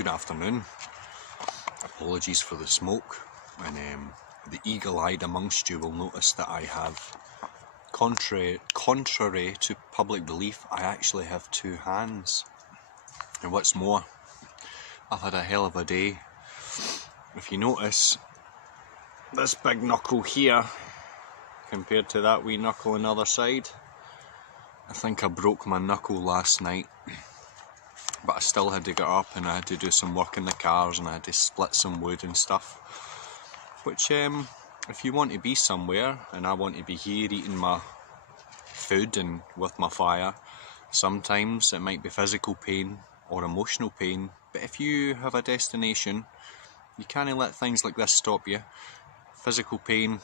Good afternoon. Apologies for the smoke, and the eagle-eyed amongst you will notice that I have, contrary to public belief, I actually have two hands. And what's more, I've had a hell of a day. If you notice, this big knuckle here, compared to that wee knuckle on the other side, I think I broke my knuckle last night. But I still had to get up and I had to do some work in the cars and I had to split some wood and stuff. Which, if you want to be somewhere and I want to be here eating my food and with my fire, sometimes it might be physical pain or emotional pain. But if you have a destination, you can't let things like this stop you. Physical pain,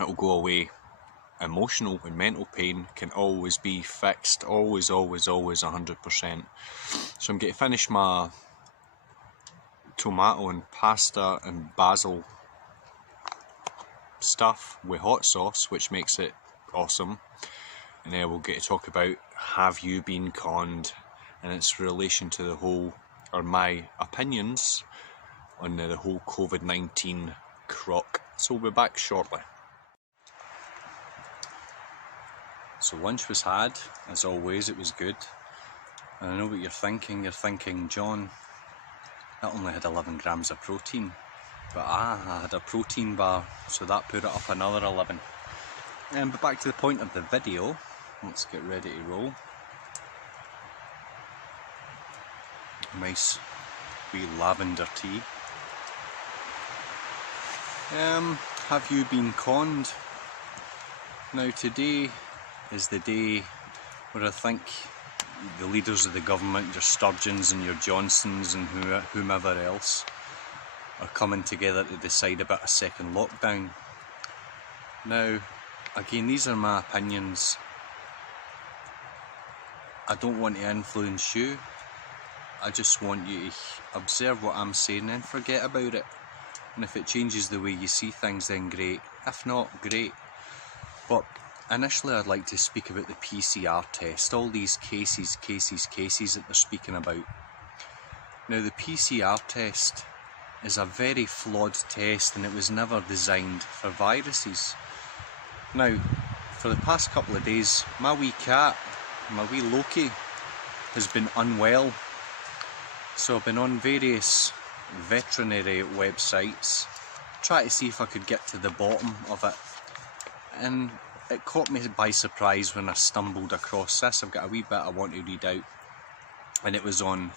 it'll go away. Emotional and mental pain can always be fixed, always 100%. So I'm going to finish my tomato and pasta and basil stuff with hot sauce, which makes it awesome. And then we'll get to talk about have you been conned, and its relation to the whole, or my opinions on the whole COVID-19 crock. So we'll be back shortly. So lunch was had, as always. It was good. And I know what you're thinking. You're thinking, John, that only had 11 grams of protein. But I had a protein bar, so that put it up another 11. But back to the point of the video. Let's get ready to roll. Nice wee lavender tea. Have you been conned? Now today is the day where I think the leaders of the government, your Sturgeons and your Johnsons and whomever else, are coming together to decide about a second lockdown. Now, again, these are my opinions. I don't want to influence you. I just want you to observe what I'm saying and forget about it. And if it changes the way you see things, then great. If not, great. But initially, I'd like to speak about the PCR test, all these cases that they're speaking about. Now, the PCR test is a very flawed test and it was never designed for viruses. Now, for the past couple of days, my wee cat, my wee Loki, has been unwell. So I've been on various veterinary websites, trying to see if I could get to the bottom of it. And it caught me by surprise when I stumbled across this. I've got a wee bit I want to read out, and it was on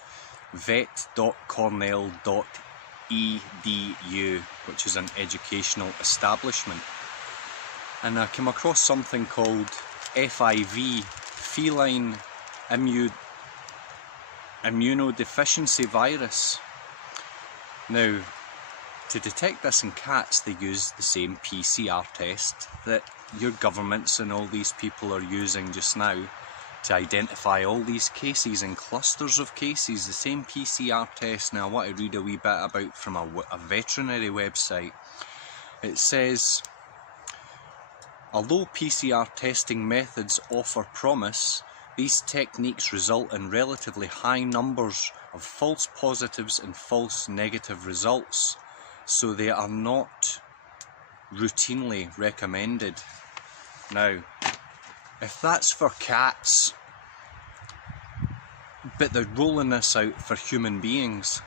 vet.cornell.edu, which is an educational establishment. And I came across something called FIV, feline immunodeficiency virus. Now, to detect this in cats, they use the same PCR test that your governments and all these people are using just now to identify all these cases and clusters of cases. The same PCR test. Now, I want to read a wee bit about from a veterinary website. It says, although PCR testing methods offer promise, these techniques result in relatively high numbers of false positives and false negative results, so they are not routinely recommended. Now, if that's for cats, but they're rolling this out for human beings,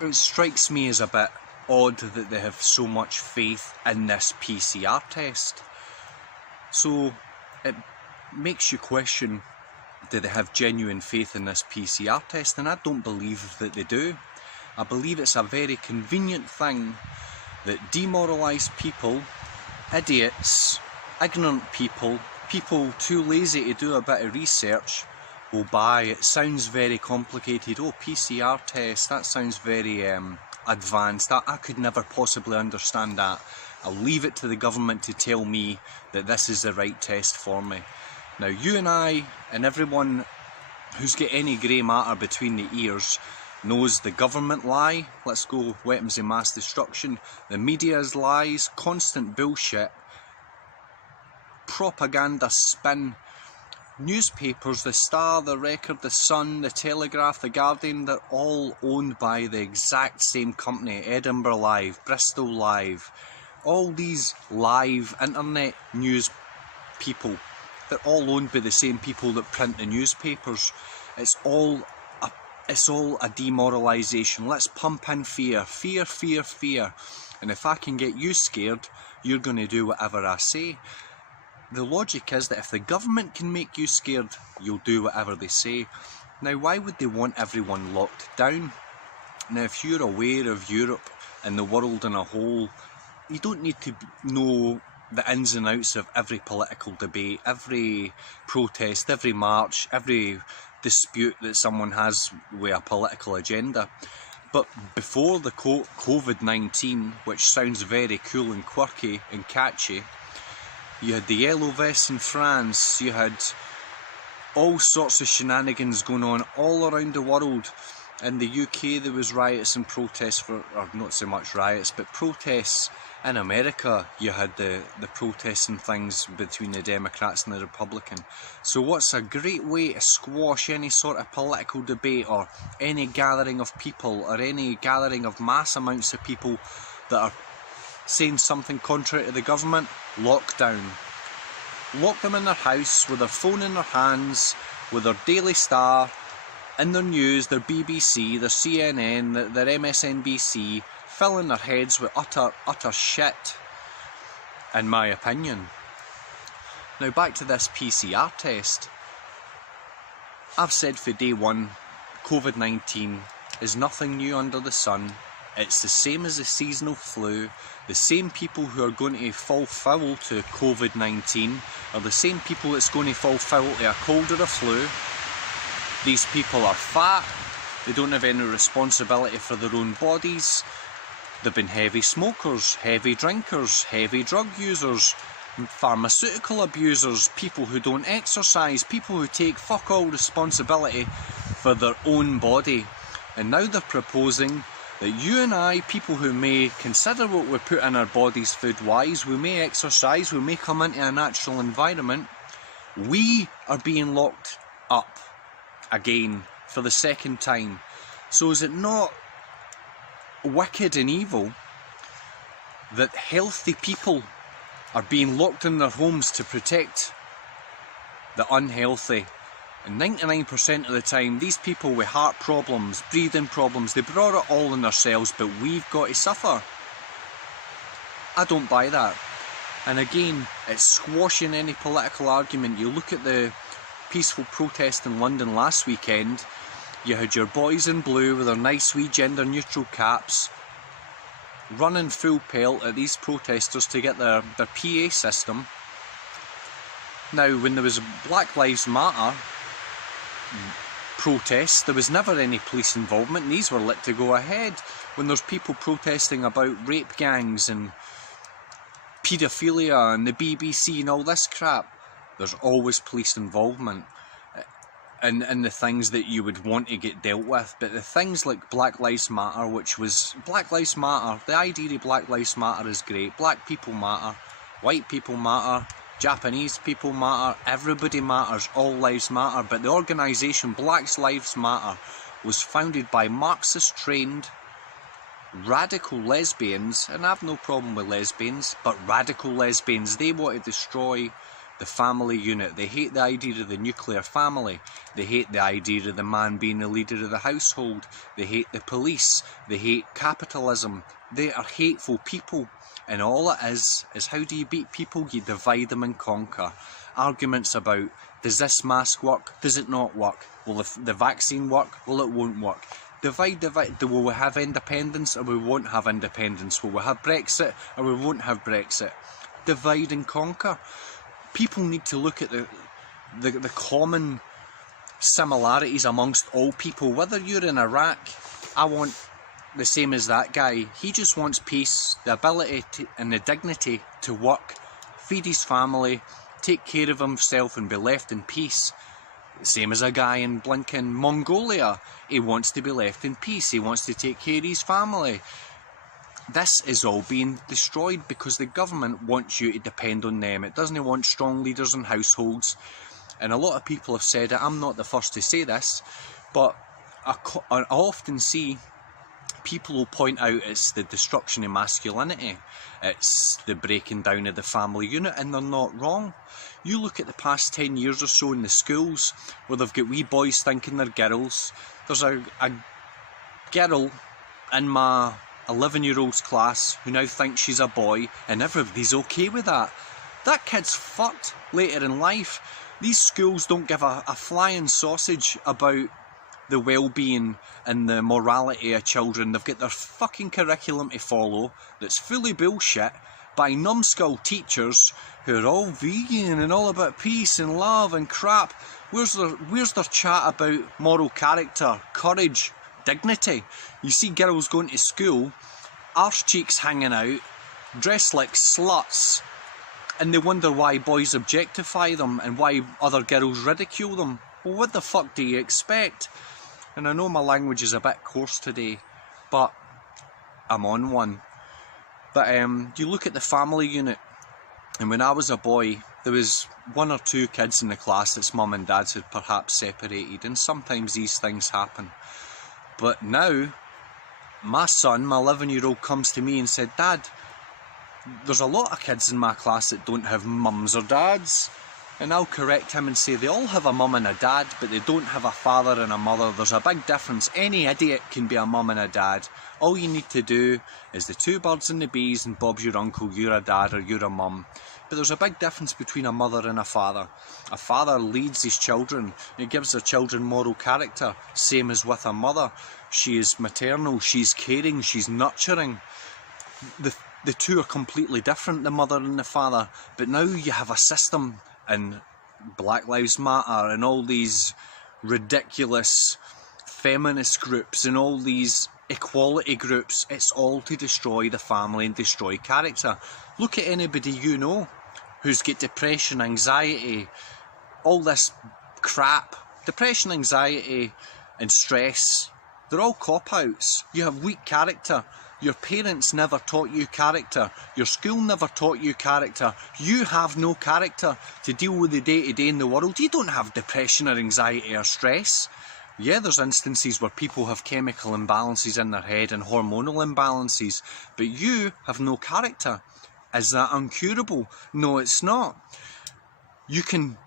it strikes me as a bit odd that they have so much faith in this PCR test. So it makes you question, do they have genuine faith in this PCR test? And I don't believe that they do. I believe it's a very convenient thing that demoralised people, idiots, ignorant people, people too lazy to do a bit of research will buy. It sounds very complicated. Oh, PCR test, that sounds very advanced. I could never possibly understand that. I'll leave it to the government to tell me that this is the right test for me. Now, you and I and everyone who's got any grey matter between the ears knows the government lie. Let's go weapons of mass destruction. The media's lies, constant bullshit, propaganda spin, newspapers, the Star, the Record, the Sun, the Telegraph, the Guardian, they're all owned by the exact same company. Edinburgh Live, Bristol Live, all these live internet news people, they're all owned by the same people that print the newspapers. It's all a demoralisation. Let's pump in fear, fear, fear, fear. And if I can get you scared, you're going to do whatever I say. The logic is that if the government can make you scared, you'll do whatever they say. Now, why would they want everyone locked down? Now, if you're aware of Europe and the world in a whole, you don't need to know the ins and outs of every political debate, every protest, every march, every dispute that someone has with a political agenda. But before the COVID-19, which sounds very cool and quirky and catchy, you had the yellow vests in France, you had all sorts of shenanigans going on all around the world. In the UK there was riots and protests, or not so much riots, but protests. In America you had the protests and things between the Democrats and the Republicans. So what's a great way to squash any sort of political debate or any gathering of people or any gathering of mass amounts of people that are saying something contrary to the government? Lockdown. Lock them in their house with their phone in their hands, with their Daily Star, in their news, their BBC, their CNN, their MSNBC, filling their heads with utter shit, in my opinion. Now back to this PCR test. I've said for day one, COVID-19 is nothing new under the sun. It's the same as the seasonal flu. The same people who are going to fall foul to COVID-19 are the same people that's going to fall foul to a cold or a flu. These people are fat. They don't have any responsibility for their own bodies. They've been heavy smokers, heavy drinkers, heavy drug users, pharmaceutical abusers, people who don't exercise, people who take fuck all responsibility for their own body. And now they're proposing that you and I, people who may consider what we put in our bodies food-wise, we may exercise, we may come into a natural environment, we are being locked up again for the second time. So is it not wicked and evil that healthy people are being locked in their homes to protect the unhealthy? And 99% of the time, these people with heart problems, breathing problems, they brought it all on themselves, but we've got to suffer. I don't buy that. And again, it's squashing any political argument. You look at the peaceful protest in London last weekend, you had your boys in blue with their nice wee gender neutral caps running full pelt at these protesters to get their PA system. Now, when there was Black Lives Matter protests, there was never any police involvement, and these were let to go ahead. When there's people protesting about rape gangs and paedophilia and the BBC and all this crap, there's always police involvement in the things that you would want to get dealt with. But the things like Black Lives Matter, which was Black Lives Matter, the idea of Black Lives Matter is great. Black people matter, white people matter, Japanese people matter, everybody matters, all lives matter. But the organisation Black Lives Matter was founded by Marxist trained radical lesbians, and I have no problem with lesbians, but radical lesbians. They want to destroy the family unit. They hate the idea of the nuclear family. They hate the idea of the man being the leader of the household. They hate the police. They hate capitalism. They are hateful people. And all it is how do you beat people? You divide them and conquer. Arguments about, does this mask work? Does it not work? Will the vaccine work? Well, it won't work. Divide. Will we have independence or we won't have independence? Will we have Brexit or we won't have Brexit? Divide and conquer. People need to look at the common similarities amongst all people. Whether you're in Iraq, I want the same as that guy. He just wants peace, the ability and the dignity to work, feed his family, take care of himself and be left in peace. Same as a guy in blinking Mongolia. He wants to be left in peace. He wants to take care of his family. This is all being destroyed because the government wants you to depend on them. It doesn't want strong leaders in households. And a lot of people have said it, I'm not the first to say this, but I often see people will point out it's the destruction of masculinity, it's the breaking down of the family unit, and they're not wrong. You look at the past 10 years or so in the schools where they've got wee boys thinking they're girls. There's a girl in my 11-year-old's class who now thinks she's a boy, and everybody's okay with that. That kid's fucked later in life. These schools don't give a flying sausage about the well-being and the morality of children. They've got their fucking curriculum to follow that's fully bullshit by numbskull teachers who are all vegan and all about peace and love and crap. Where's their chat about moral character, courage, dignity? You see girls going to school, arse cheeks hanging out, dressed like sluts, and they wonder why boys objectify them and why other girls ridicule them. Well, what the fuck do you expect? And I know my language is a bit coarse today, but I'm on one. But you look at the family unit, and when I was a boy, there was 1 or 2 kids in the class that's mum and dads had perhaps separated, and sometimes these things happen. But now, my son, my 11-year-old, comes to me and said, "Dad, there's a lot of kids in my class that don't have mums or dads." And I'll correct him and say they all have a mum and a dad, but they don't have a father and a mother. There's a big difference. Any idiot can be a mum and a dad. All you need to do is the 2 birds and the bees and Bob's your uncle, you're a dad or you're a mum. But there's a big difference between a mother and a father. A father leads his children. He gives their children moral character. Same as with a mother. She is maternal, she's caring, she's nurturing. The two are completely different, the mother and the father. But now you have a system, and Black Lives Matter and all these ridiculous feminist groups and all these equality groups, it's all to destroy the family and destroy character. Look at anybody you know who's got depression, anxiety, all this crap. Depression, anxiety and stress, they're all cop-outs. You have weak character. Your parents never taught you character. Your school never taught you character. You have no character to deal with the day-to-day in the world. You don't have depression or anxiety or stress. Yeah, there's instances where people have chemical imbalances in their head and hormonal imbalances, but you have no character. Is that incurable? No, it's not. You can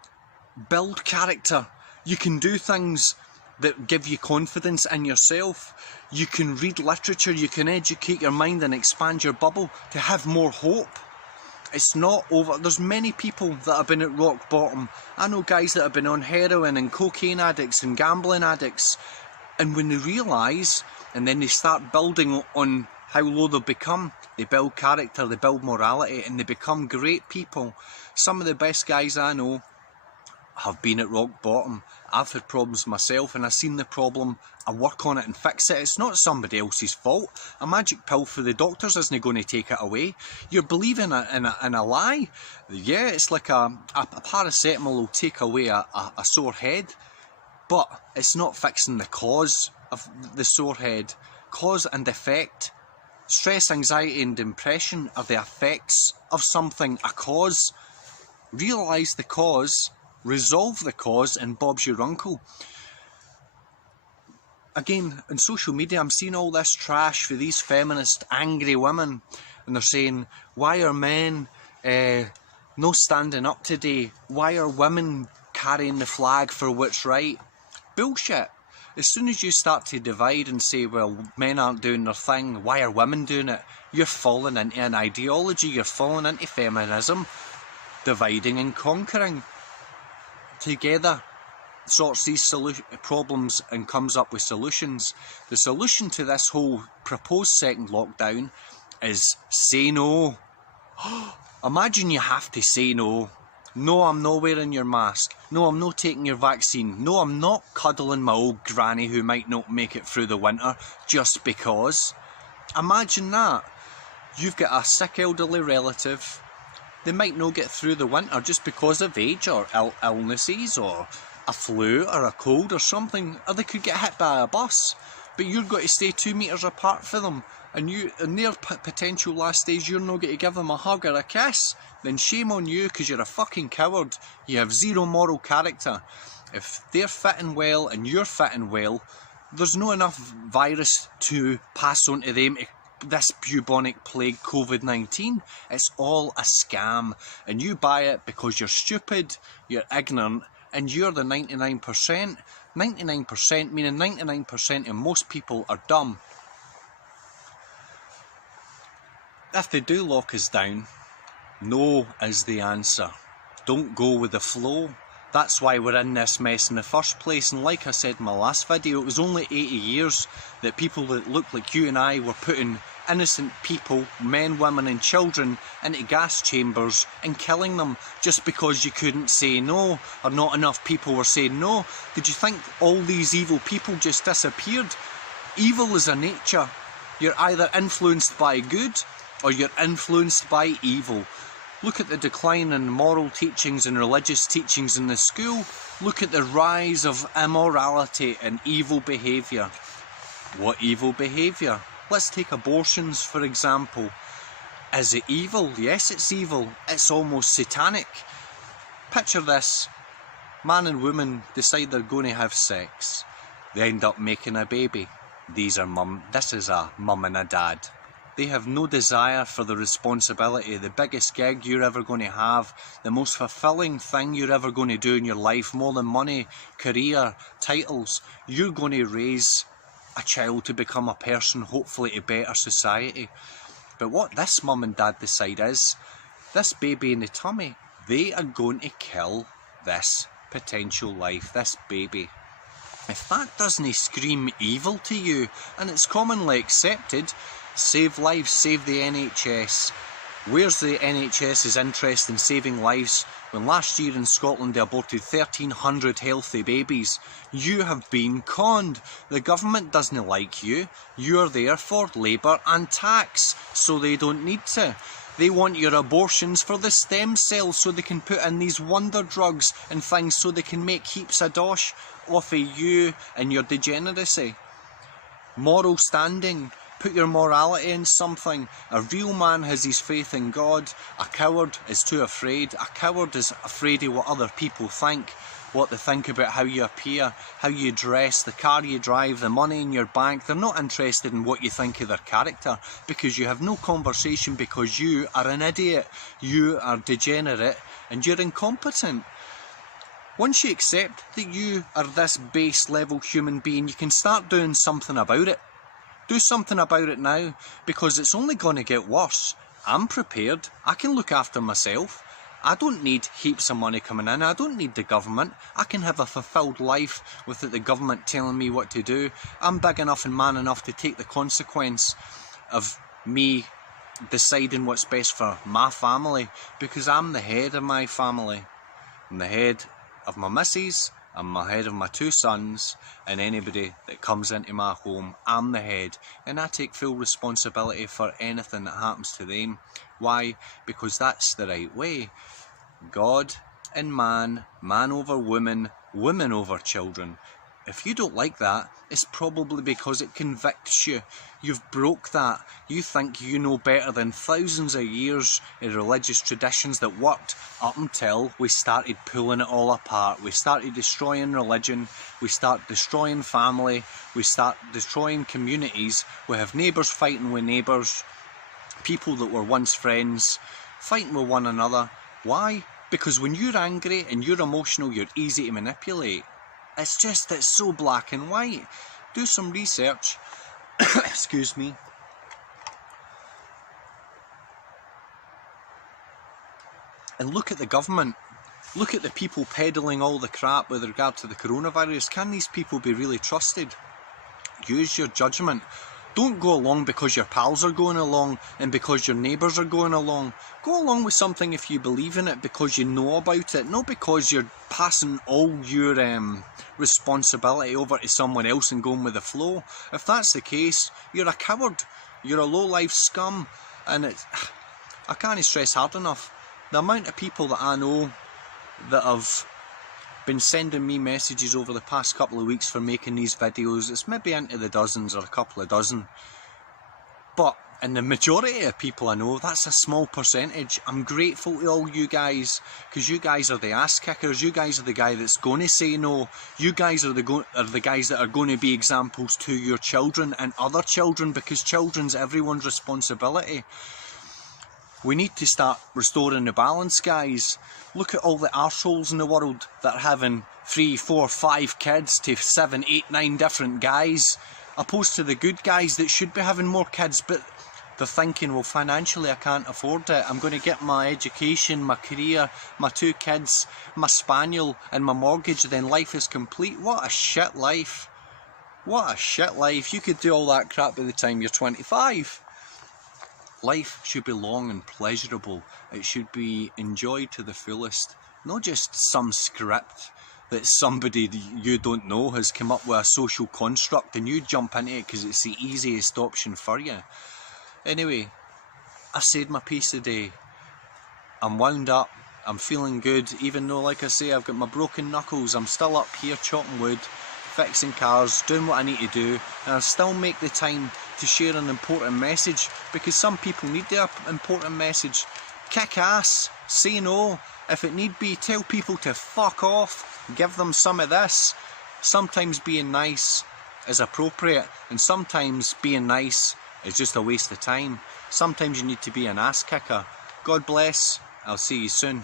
build character. You can do things that give you confidence in yourself. You can read literature, you can educate your mind and expand your bubble to have more hope. It's not over. There's many people that have been at rock bottom. I know guys that have been on heroin and cocaine addicts and gambling addicts, and when they realise and then they start building on how low they've become, they build character, they build morality, and they become great people. Some of the best guys I know have been at rock bottom. I've had problems myself and I've seen the problem, I work on it and fix it. It's not somebody else's fault. A magic pill for the doctors isn't going to take it away. You're believing in a lie. Yeah, it's like a paracetamol will take away a sore head, but it's not fixing the cause of the sore head. Cause and effect. Stress, anxiety and depression are the effects of something, a cause. Realise the cause, resolve the cause, and Bob's your uncle. Again, on social media I'm seeing all this trash for these feminist angry women, and they're saying, why are men no standing up today? Why are women carrying the flag for what's right? Bullshit. As soon as you start to divide and say, well, men aren't doing their thing, why are women doing it? You're falling into an ideology, you're falling into feminism. Dividing and conquering. Together sorts these problems and comes up with solutions. The solution to this whole proposed second lockdown is say no. Imagine you have to say no. No, I'm not wearing your mask. No, I'm not taking your vaccine. No, I'm not cuddling my old granny who might not make it through the winter just because. Imagine that. You've got a sick elderly relative. They might not get through the winter just because of age or illnesses or a flu or a cold or something, or they could get hit by a bus. but you're going to stay 2 metres apart from them, and in their potential last days you're not going to give them a hug or a kiss, then shame on you, because you're a fucking coward. You have zero moral character. If they're fitting well and you're fitting well, there's no enough virus to pass on to them, this bubonic plague COVID-19. It's all a scam, and you buy it because you're stupid, you're ignorant, and you're the 99%. 99% meaning 99% of most people are dumb. If they do lock us down, no is the answer. Don't go with the flow. That's why we're in this mess in the first place. And like I said in my last video, it was only 80 years that people that look like you and I were putting innocent people, men, women and children, into gas chambers and killing them just because you couldn't say no, or not enough people were saying no. Did you think all these evil people just disappeared? Evil is a nature. You're either influenced by good or you're influenced by evil. Look at the decline in moral teachings and religious teachings in the school. Look at the rise of immorality and evil behaviour. What evil behaviour? Let's take abortions for example. Is it evil? Yes, it's evil. It's almost satanic. Picture this. Man and woman decide they're going to have sex. They end up making a baby. This is a mum and a dad. They have no desire for the responsibility, the biggest gig you're ever going to have, the most fulfilling thing you're ever going to do in your life, more than money, career, titles. You're going to raise a child to become a person, hopefully to better society. But what this mum and dad decide is, this baby in the tummy, they are going to kill this potential life, this baby. If that doesn't scream evil to you, and it's commonly accepted, save lives, save the NHS. Where's the NHS's interest in saving lives when last year in Scotland they aborted 1,300 healthy babies? You have been conned. The government doesn't like you. You're there for labour and tax, so they don't need to. They want your abortions for the stem cells so they can put in these wonder drugs and things so they can make heaps of dosh off of you and your degeneracy. Moral standing. Put your morality in something. A real man has his faith in God. A coward is too afraid. A coward is afraid of what other people think, what they think about how you appear, how you dress, the car you drive, the money in your bank. They're not interested in what you think of their character, because you have no conversation, because you are an idiot, you are degenerate and you're incompetent. Once you accept that you are this base level human being, you can start doing something about it. Do something about it now, because it's only going to get worse. I'm prepared. I can look after myself. I don't need heaps of money coming in. I don't need the government. I can have a fulfilled life without the government telling me what to do. I'm big enough and man enough to take the consequence of me deciding what's best for my family, because I'm the head of my family. I'm the head of my missus. I'm the head of my 2 sons, and anybody that comes into my home, I'm the head, and I take full responsibility for anything that happens to them. Why? Because that's the right way. God and man, man over woman, women over children. If you don't like that, it's probably because it convicts you. You've broke that. You think you know better than thousands of years of religious traditions that worked up until we started pulling it all apart. We started destroying religion. We start destroying family. We start destroying communities. We have neighbours fighting with neighbours. People that were once friends fighting with one another. Why? Because when you're angry and you're emotional, you're easy to manipulate. It's so black and white. Do some research. Excuse me. And look at the government. Look at the people peddling all the crap with regard to the coronavirus. Can these people be really trusted? Use your judgment. Don't go along because your pals are going along and because your neighbours are going along. Go along with something if you believe in it, because you know about it, not because you're passing all your responsibility over to someone else and going with the flow. If that's the case, you're a coward. You're a low-life scum. And I can't stress hard enough the amount of people that I know that have been sending me messages over the past couple of weeks for making these videos. It's maybe into the dozens or a couple of dozen. But in the majority of people I know, that's a small percentage. I'm grateful to all you guys, because you guys are the ass kickers. You guys are the guy that's going to say no. You guys are the guys that are going to be examples to your children and other children, because children's everyone's responsibility. We need to start restoring the balance, guys. Look at all the arseholes in the world that are having 3, 4, 5 kids to 7, 8, 9 different guys, opposed to the good guys that should be having more kids, but they're thinking, well, financially I can't afford it. I'm going to get my education, my career, my 2 kids, my spaniel and my mortgage, then life is complete. What a shit life. What a shit life. You could do all that crap by the time you're 25. Life should be long and pleasurable. It should be enjoyed to the fullest. Not just some script that somebody you don't know has come up with, a social construct, and you jump into it because it's the easiest option for you. Anyway, I said my piece today. I'm wound up, I'm feeling good, even though, like I say, I've got my broken knuckles. I'm still up here chopping wood, fixing cars, doing what I need to do, and I still make the time to share an important message, because some people need the important message. Kick ass, say no, if it need be, tell people to fuck off, give them some of this. Sometimes being nice is appropriate, and sometimes being nice is just a waste of time. Sometimes you need to be an ass kicker. God bless. I'll see you soon.